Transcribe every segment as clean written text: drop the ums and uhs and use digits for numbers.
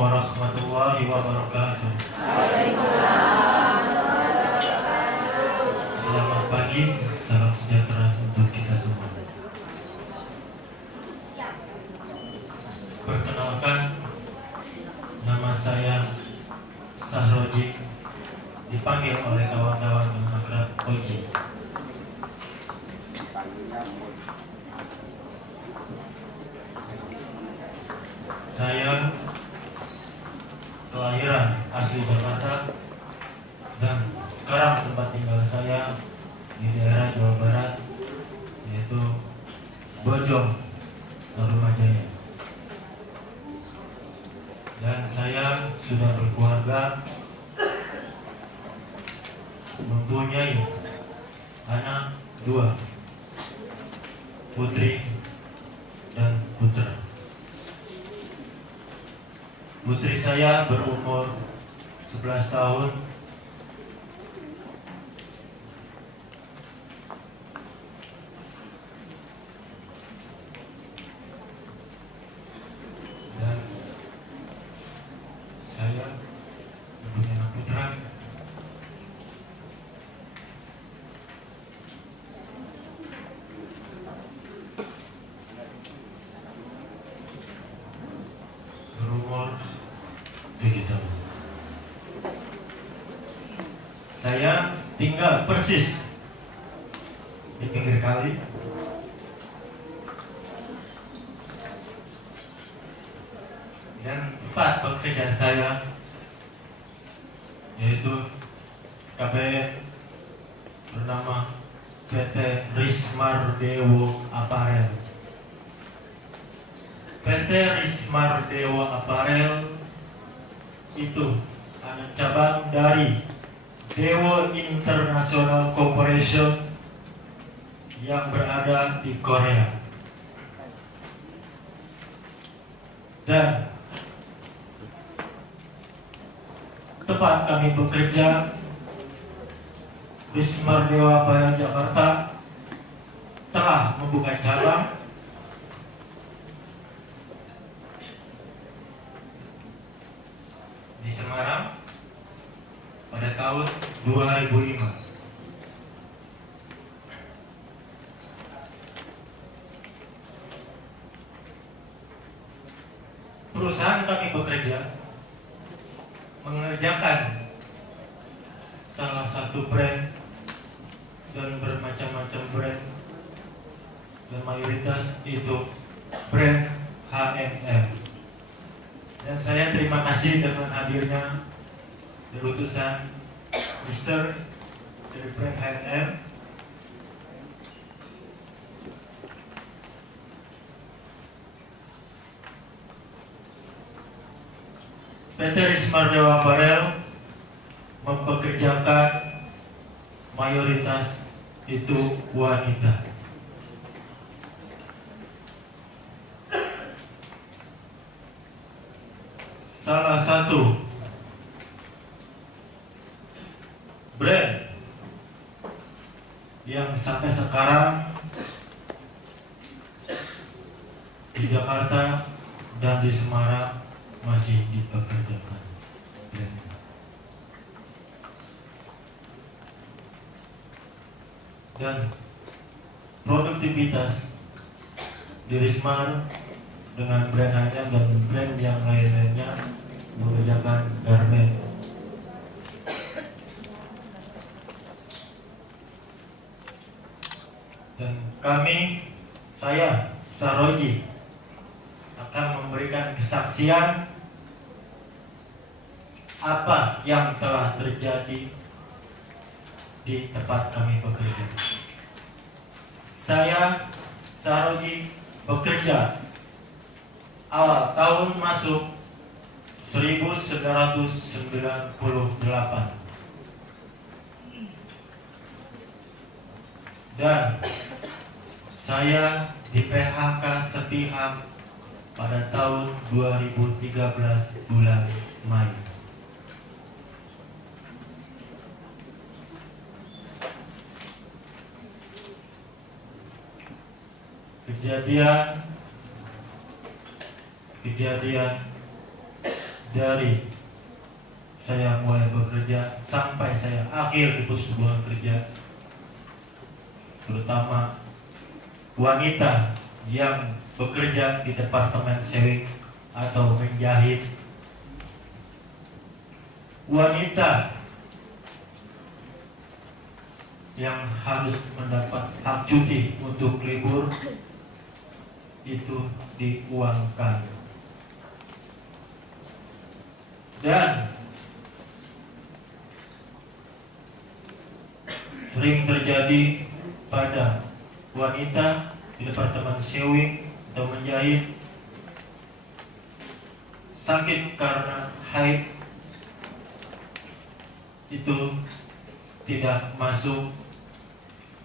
warahmatullahi wabarakatuh. Selamat pagi, salam sejahtera untuk kita semua. Perkenalkan, nama saya Sahroji, dipanggil oleh kawan-kawan yang akrab Oji. Saya kelahiran asli Jakarta dan sekarang tempat tinggal saya di daerah Jawa Barat, yaitu Bojong, Tarumajaya. Dan saya sudah berkeluarga, mempunyai anak 2, putri dan putra. Putri saya berumur 11 tahun dan saya mempunyai anak putra. Berumur 7 tahun. Saya tinggal persis di pinggir kali. Dan tempat bekerja saya yaitu KBN bernama PT Rismar Dewo Apparel. PT Rismar Dewo Apparel itu anak cabang dari Dewo International Corporation yang berada di Korea. Dan tempat kami bekerja, Rismar Dewo Apparel Jakarta, telah membuka cabang di Semarang pada tahun 2005. Perusahaan kami bekerja mengerjakan salah satu brand dan bermacam-macam brand, dan mayoritas itu brand H&M. Dan saya terima kasih dengan hadirnya utusan Mister dari brand H&M. PT Rismar Dewo Apparel mempekerjakan mayoritas itu wanita. Salah satu brand yang sampai sekarang di Jakarta dan di Semarang masih dipekerjakan. Dan produktivitas di Rismar dengan brand H&M dan brand yang lainnya mengerjakan garment. Dan saya Saroji akan memberikan kesaksian apa yang telah terjadi di tempat kami bekerja. Saya Saroji bekerja awal tahun masuk 1998 dan saya di PHK sepihak pada tahun 2013 bulan Mei. Kejadian dari saya mulai bekerja sampai saya akhir di hubungan kerja, terutama wanita yang bekerja di departemen sewing atau menjahit, wanita yang harus mendapat hak cuti untuk libur itu diuangkan. Dan sering terjadi pada wanita di departemen sewing atau menjahit sakit karena haid itu tidak masuk,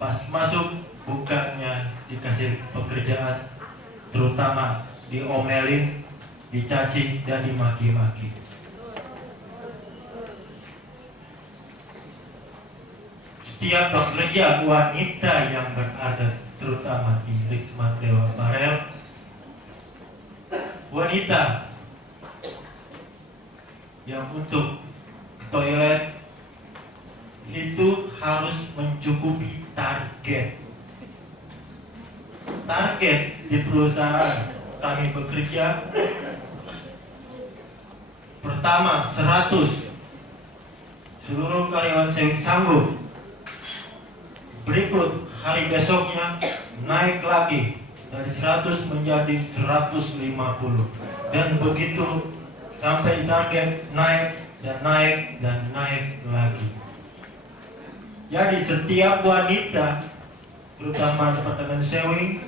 pas masuk bukannya dikasih pekerjaan, terutama diomelin, dicaci, dan dimaki-maki. Setiap pekerja wanita yang berada terutama di Risma Dewa Barel, wanita yang untuk toilet itu harus mencukupi target di perusahaan kami bekerja. Pertama 100, seluruh karyawan sewing sanggup. Berikut hari besoknya naik lagi dari 100 menjadi 150, dan begitu sampai target naik dan naik dan naik lagi. Jadi setiap wanita, terutama departemen sewing,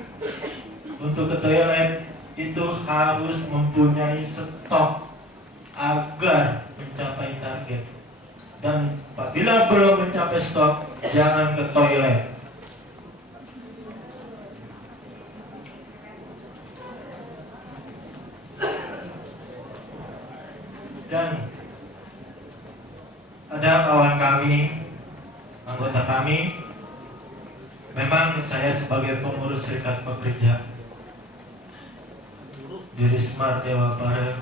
untuk ke toilet itu harus mempunyai stok agar mencapai target. Dan apabila belum mencapai stok, jangan ke toilet. Dan ada kawan kami, anggota kami, memang saya sebagai pengurus serikat pekerja di Risma Dewa Barel,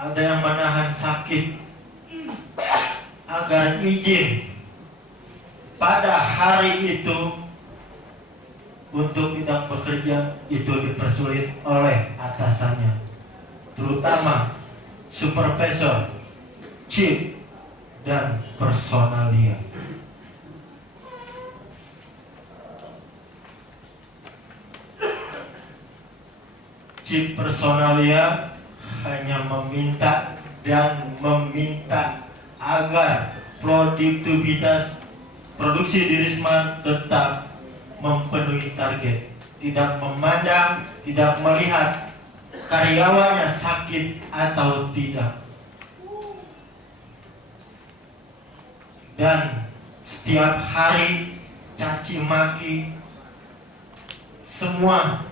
ada yang menahan sakit agar izin pada hari itu untuk tidak bekerja itu dipersulit oleh atasannya, terutama supervisor, chief, dan personalia. Chief personalia hanya meminta dan meminta agar produktivitas produksi di Risma tetap memenuhi target, tidak memandang, tidak melihat karyawannya sakit atau tidak. Dan setiap hari caci maki semua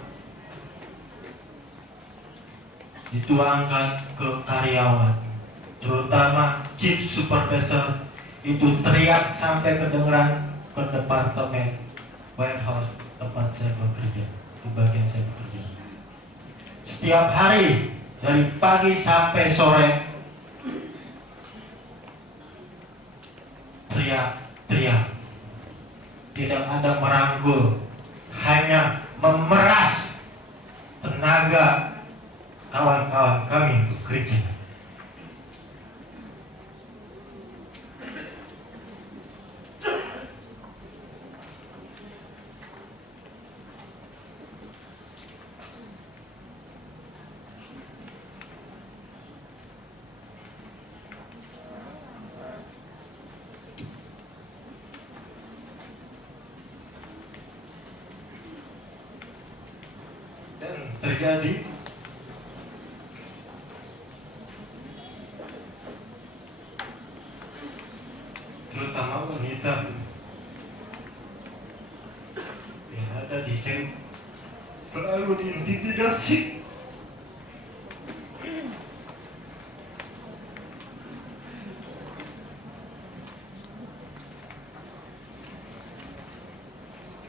dituangkan ke karyawan, terutama chief supervisor itu teriak sampai kedengeran ke departemen warehouse tempat saya bekerja, di bagian saya bekerja. Setiap hari dari pagi sampai sore teriak-teriak, tidak ada merangkul, hanya memeras tenaga kawan-kawan kami bekerja. Dan terjadi terutama wanita yang ada di sini selalu diintimidasi.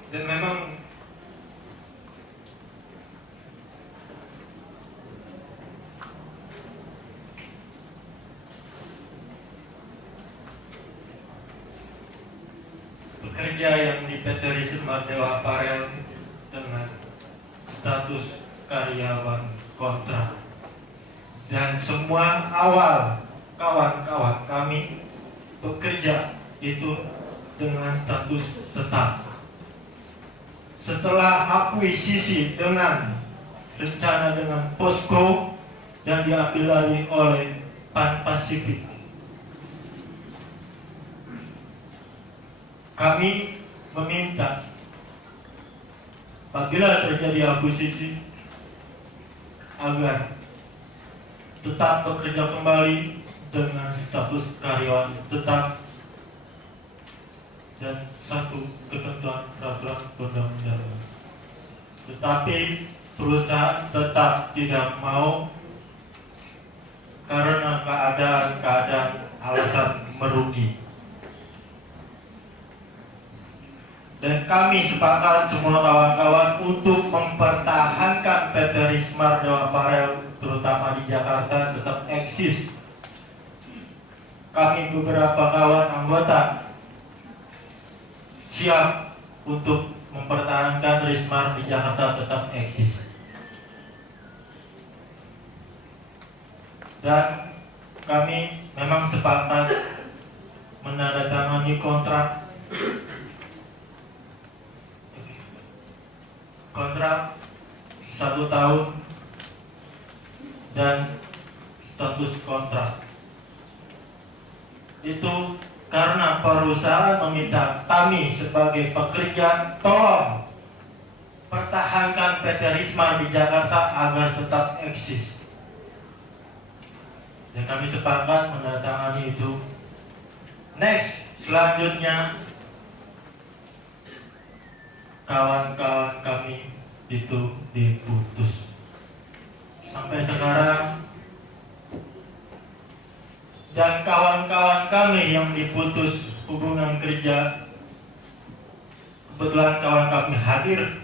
Dan memang pekerja yang di PT Rismar Dewa Apparel dengan status karyawan kontrak, dan semua awal kawan-kawan kami bekerja itu dengan status tetap. Setelah akuisisi dengan rencana dengan Posko dan diambil alih oleh Pan Pasifik, kami meminta apabila terjadi akuisisi agar tetap bekerja kembali dengan status karyawan tetap dan satu ketentuan peraturan perundang-undangan. Tetapi perusahaan tetap tidak mau karena keadaan alasan merugi. Dan kami sepakat semua kawan-kawan untuk mempertahankan PT Rismar Dewa Apparel terutama di Jakarta tetap eksis. Kami beberapa kawan anggota siap untuk mempertahankan Rismar di Jakarta tetap eksis. Dan kami memang sepakat menandatangani kontrak 1 tahun dan status kontrak itu karena perusahaan meminta kami sebagai pekerja tolong pertahankan PT Rismar di Jakarta agar tetap eksis, dan kami sepakat menandatangani itu. Next, selanjutnya kawan-kawan kami itu diputus. Sampai sekarang, dan kawan-kawan kami yang diputus hubungan kerja, kebetulan kawan kami hadir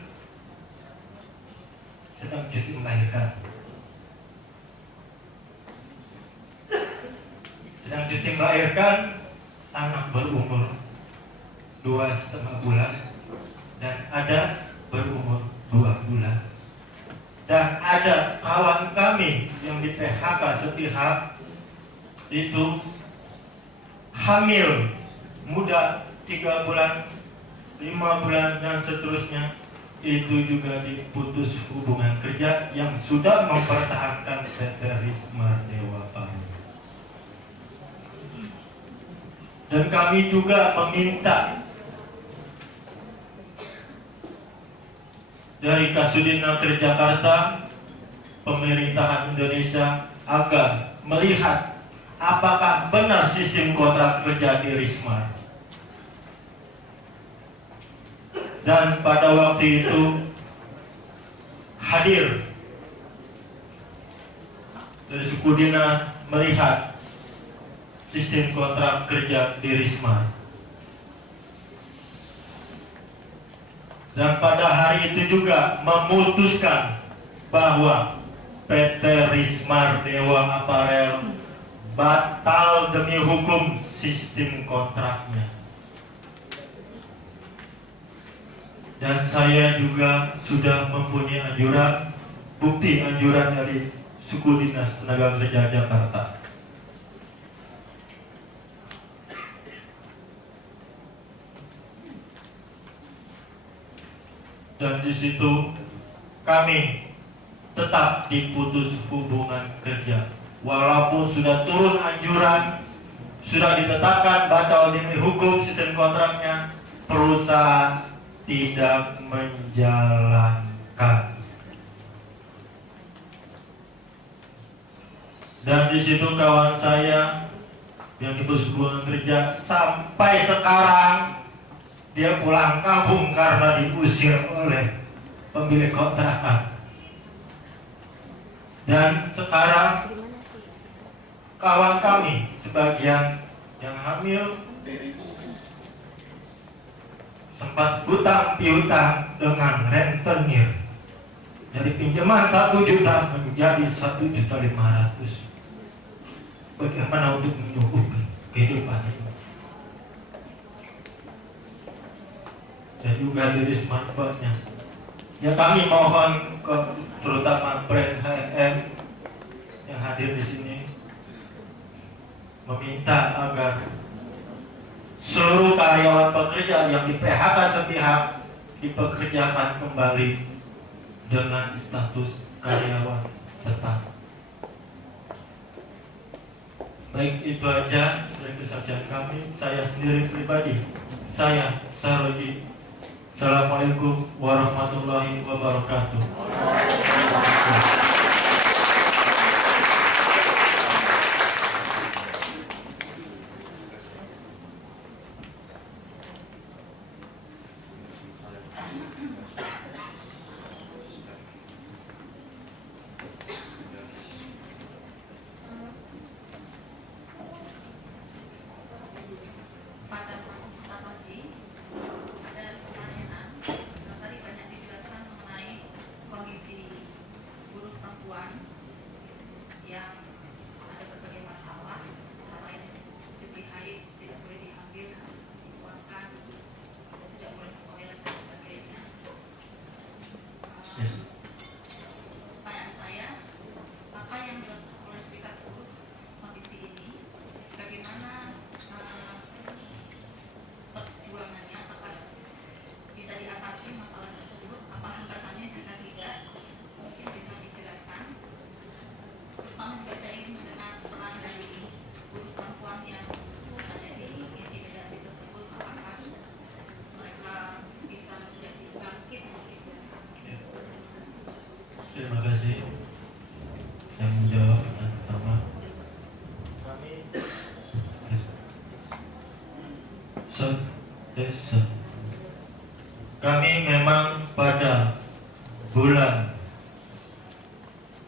sedang cuti melahirkan. Sedang cuti melahirkan anak berumur 2,5 bulan dan ada berumur 2 bulan. Dan ada kawan kami yang di PHK sepihak itu hamil muda 3 bulan, 5 bulan dan seterusnya, itu juga diputus hubungan kerja yang sudah mempertahankan PT Rismar Dewa Apparel. Dan kami juga meminta dari Kasudina Kerja Jakarta, pemerintahan Indonesia agar melihat apakah benar sistem kontrak kerja di Rismar. Dan pada waktu itu hadir dari suku dinas melihat sistem kontrak kerja di Rismar. Dan pada hari itu juga memutuskan bahwa PT Rismar Dewa Apparel batal demi hukum sistem kontraknya. Dan saya juga sudah mempunyai anjuran, bukti anjuran dari suku dinas tenaga kerja Jakarta. Dan di situ kami tetap diputus hubungan kerja, walaupun sudah turun anjuran, sudah ditetapkan batal demi hukum sistem kontraknya, perusahaan tidak menjalankan. Dan di situ kawan saya yang diputus hubungan kerja sampai sekarang dia pulang kampung karena diusir oleh pemilik kontrakan. Dan sekarang kawan kami sebagian yang hamil sempat hutang piutang dengan rentenir dari pinjaman 1 juta menjadi 1.500.000. Bagaimana untuk menyukupi kehidupan ini? dan juga di Risma Banyak. Ya kami mohon ke terutama brand H&M yang hadir di sini meminta agar seluruh karyawan pekerja yang di PHK sepihak dipekerjakan kembali dengan status karyawan tetap. Baik, itu aja dari kesaksian kami. Saya sendiri pribadi, saya Saroji. Assalamualaikum warahmatullahi wabarakatuh. Terima kasih. Yang menjawab yang pertama, kami memang pada bulan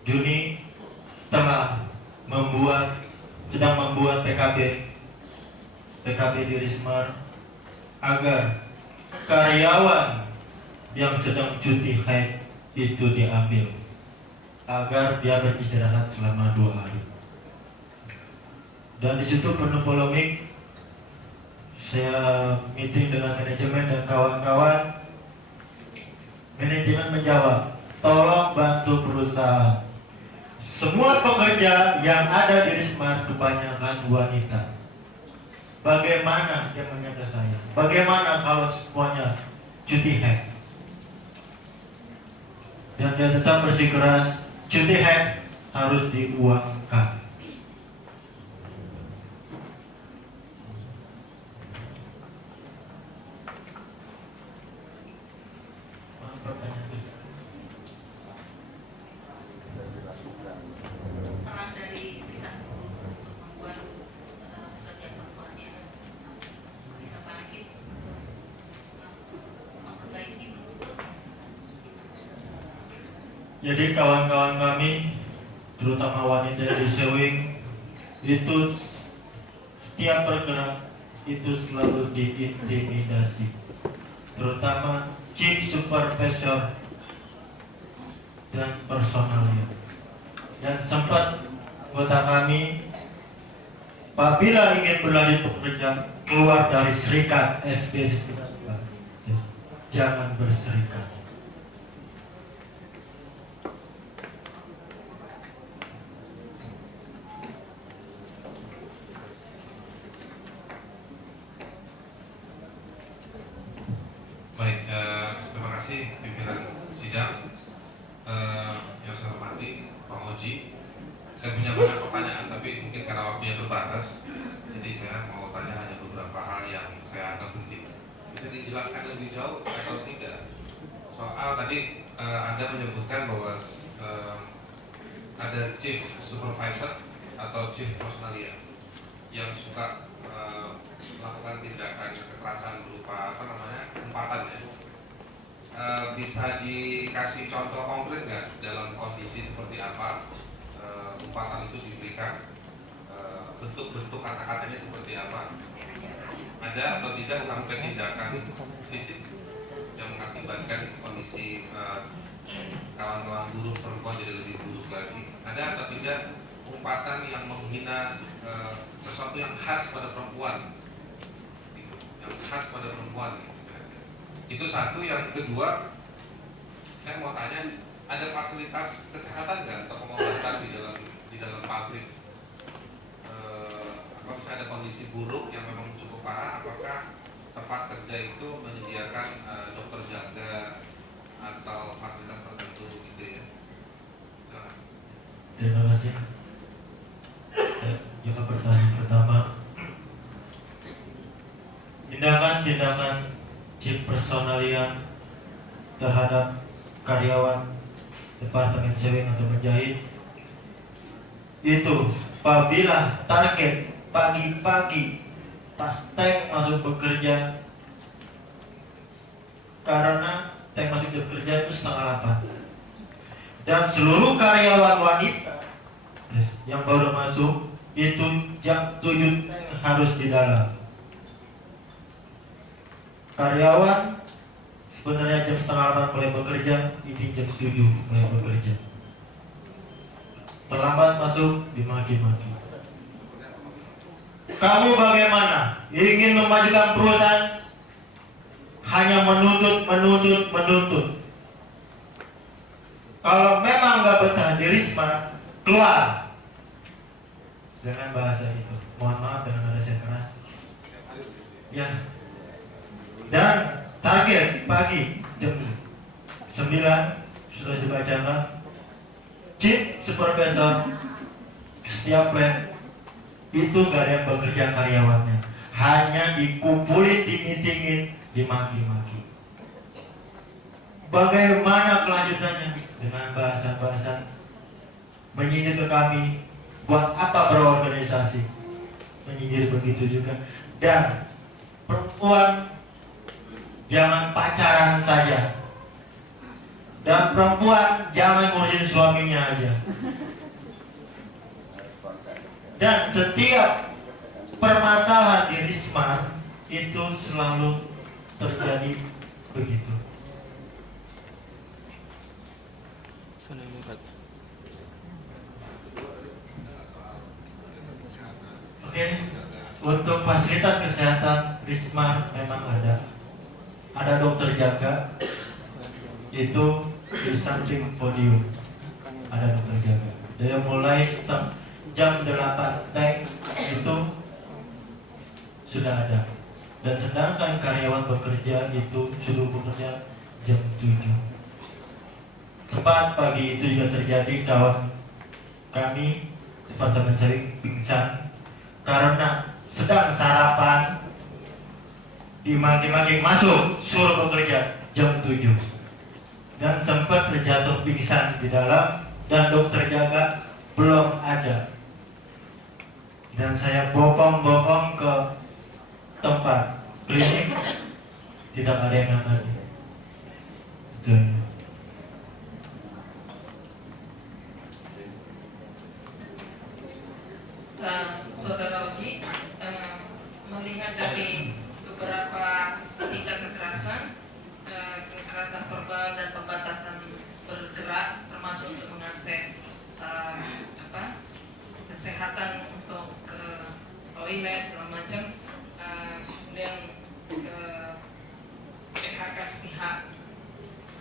Juni sedang membuat PKB di Rismar agar karyawan yang sedang cuti haid itu diambil agar dia beristirahat selama 2 hari. Dan di situ penuh polemik. Saya meeting dengan manajemen dan kawan-kawan. Manajemen menjawab, tolong bantu perusahaan. Semua pekerja yang ada di Rismar kebanyakan wanita. Bagaimana, dia menanya ke saya, bagaimana kalau semuanya cuti haid? Dan dia tetap bersikeras, cuti haid harus diuangkan. Jadi kawan-kawan kami, terutama wanita di sewing, itu setiap bergerak itu selalu diintimidasi, terutama chief supervisor dan personalnya. Dan sempat anggota kami apabila ingin berlanjut bekerja keluar dari serikat SBS, jangan berserikat. Baik, terima kasih pimpinan sidang. Yang saya hormati Pak Moji. Saya punya banyak pertanyaan, tapi mungkin karena waktunya terbatas, jadi saya mau tanya hanya beberapa hal yang saya anggap penting. Bisa dijelaskan lebih jauh atau tidak? Soal tadi Anda menyebutkan bahwa ada chief supervisor atau chief personalia yang suka melakukan tindakan kekerasan berupa umpatan ya. Bisa dikasih contoh konkret nggak dalam kondisi seperti apa umpatan itu diberikan, bentuk-bentuk kata-katanya seperti apa, ada atau tidak sampai tindakan fisik yang mengakibatkan kondisi kawan-kawan buruh perempuan jadi lebih buruk lagi, ada atau tidak umpatan yang menghina sesuatu yang khas pada perempuan, yang khas pada perempuan. Itu satu. Yang kedua, saya mau tanya, ada fasilitas kesehatan nggak untuk pengobatan di dalam pabrik? Apa misalnya ada kondisi buruk yang memang cukup parah, apakah tempat kerja itu menyediakan dokter jaga atau fasilitas tertentu gitu ya? Silakan. Terima kasih. Jawab pertanyaan pertama. Tindakan-tindakan chief personalian terhadap karyawan departemen sewing atau menjahit itu apabila target pagi-pagi pas tank masuk bekerja, karena tank masuk bekerja itu 7:30 dan seluruh karyawan wanita yang baru masuk itu jam 7 tank harus di dalam. Karyawan sebenarnya jam 7:30 mulai bekerja, ini jam 7 mulai bekerja. Terlambat masuk dimaki-maki. Kamu bagaimana? Ingin memajukan perusahaan hanya menuntut. Kalau memang nggak betah di Risma, keluar. Dengan bahasa itu. Mohon maaf dengan nada saya keras. Ya. Dan target pagi jam 9 sudah dibacakan. Chief supervisor setiap plant itu gak ada yang bekerja karyawannya, hanya dikumpulin, dimitingin, dimaki-maki. Bagaimana kelanjutannya? Dengan bahasa-bahasa menyindir ke kami, buat apa berorganisasi? Menyindir begitu juga. Dan perempuan jangan pacaran saja, dan perempuan jangan ngurusin suaminya aja. Dan setiap permasalahan di Risma itu selalu terjadi begitu. Oke, untuk fasilitas kesehatan Risma memang ada. Ada dokter jaga, itu di samping podium ada dokter jaga. Dari mulai jam 8 tank itu sudah ada. Dan sedangkan karyawan bekerja itu sudah bekerja jam 7. Sempat pagi itu juga terjadi kawan kami departemen sewing pingsan karena sedang sarapan, dimaki-maki masuk suruh bekerja jam 7. Dan sempat terjatuh pingsan di dalam dan dokter jaga belum ada. Dan saya bopong-bopong ke tempat klinik, tidak ada yang nangani. Itu. Saudara Oji, melihat dari beberapa tindak kekerasan, kekerasan verbal dan pembatasan bergerak, termasuk untuk mengakses kesehatan untuk toilet segala macam, kemudian PHK sepihak,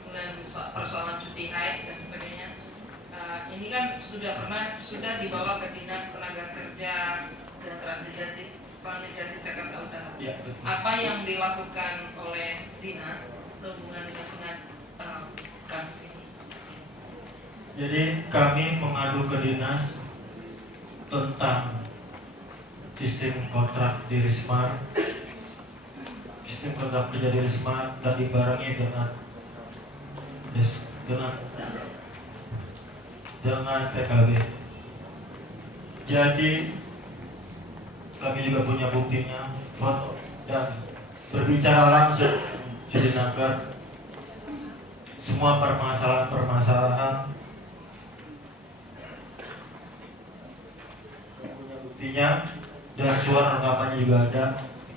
kemudian persoalan cuti haid dan sebagainya. Ini kan sudah dibawa ke Dinas Tenaga Kerja dan Transmigrasi Jakarta Utara. Ya, apa yang dilakukan oleh dinas sehubungan dengan kasus ini? jadi kami mengadu ke dinas tentang sistem kontrak di Risma, sistem kontrak kerja di Risma, dan dibarengi dengan PKB. Jadi kami juga punya buktinya, foto, dan berbicara langsung Sudinaker semua permasalahan punya buktinya, dan suara rekamannya juga ada.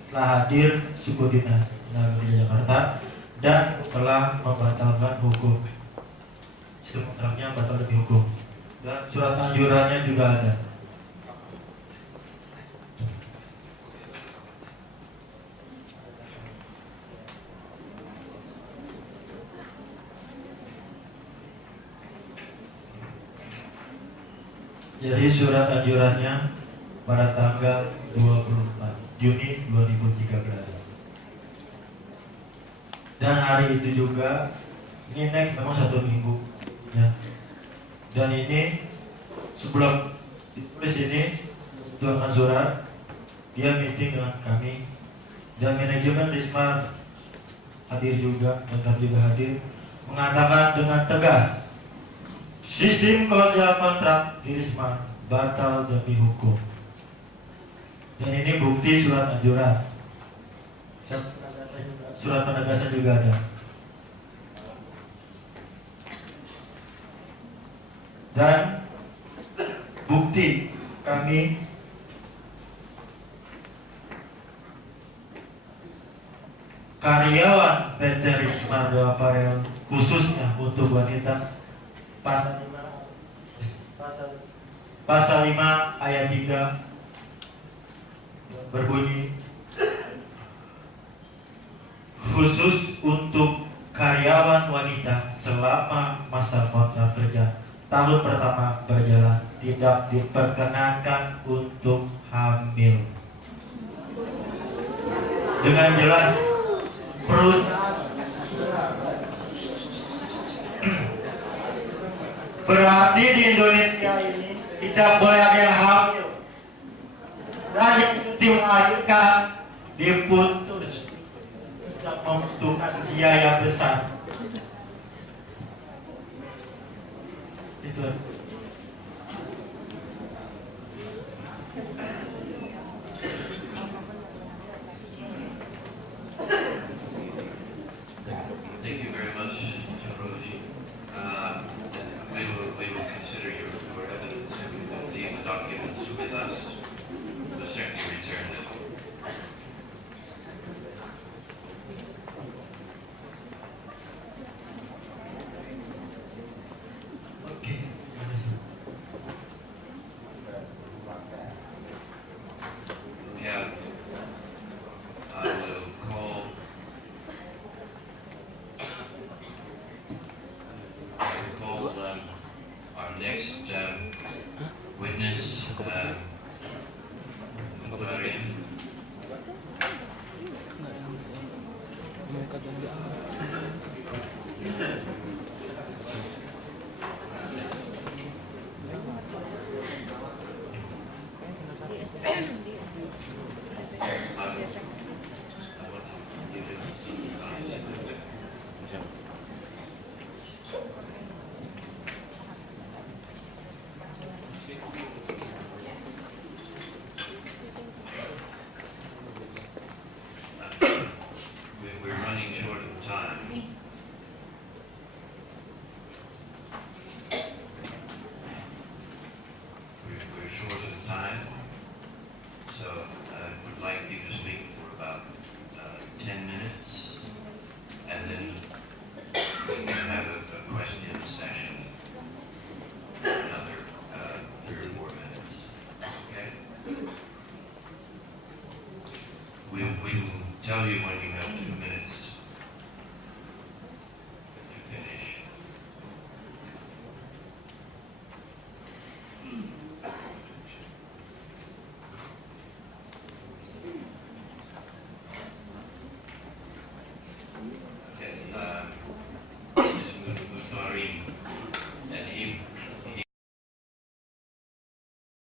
Telah hadir suku dinas Tenaga Kerja Jakarta dan telah membatalkan hukum. Sistem kontraknya batal demi hukum, dan surat anjurannya juga ada. Jadi surat anjurannya pada tanggal 24 Juni 2013. Dan hari itu juga ini naik memang 1 minggu ya. Dan ini sebelum ditulis ini tuangkan surat, dia meeting dengan kami dan manajemen Risma hadir juga dan kami juga hadir, mengatakan dengan tegas sistem kerja kontrak di Risma batal demi hukum. Dan ini bukti surat anjuran, surat penegasan juga ada. Dan bukti kami karyawan PT Risma Apparel khususnya untuk wanita pasal 5 ayat 3 berbunyi khusus untuk karyawan wanita selama masa kontrak kerja tahun pertama berjalan tidak diperkenankan untuk hamil. Dengan jelas perusahaan berarti di Indonesia ini tidak boleh ada yang hamil dan yang cuti melahirkan diputus tidak membutuhkan biaya besar. Itu. Thank you very much, Mr. Roji. We will consider your evidence and we will leave the documents with us. We'll certainly return them. Okay. Yeah. I will call our next witness, Aquarian. We're running short of time. We're short of time, so I would like you to speak for about 10 minutes, and then we can have a question session, another 3 or 4 minutes. Okay? We will tell you when you have 2 minutes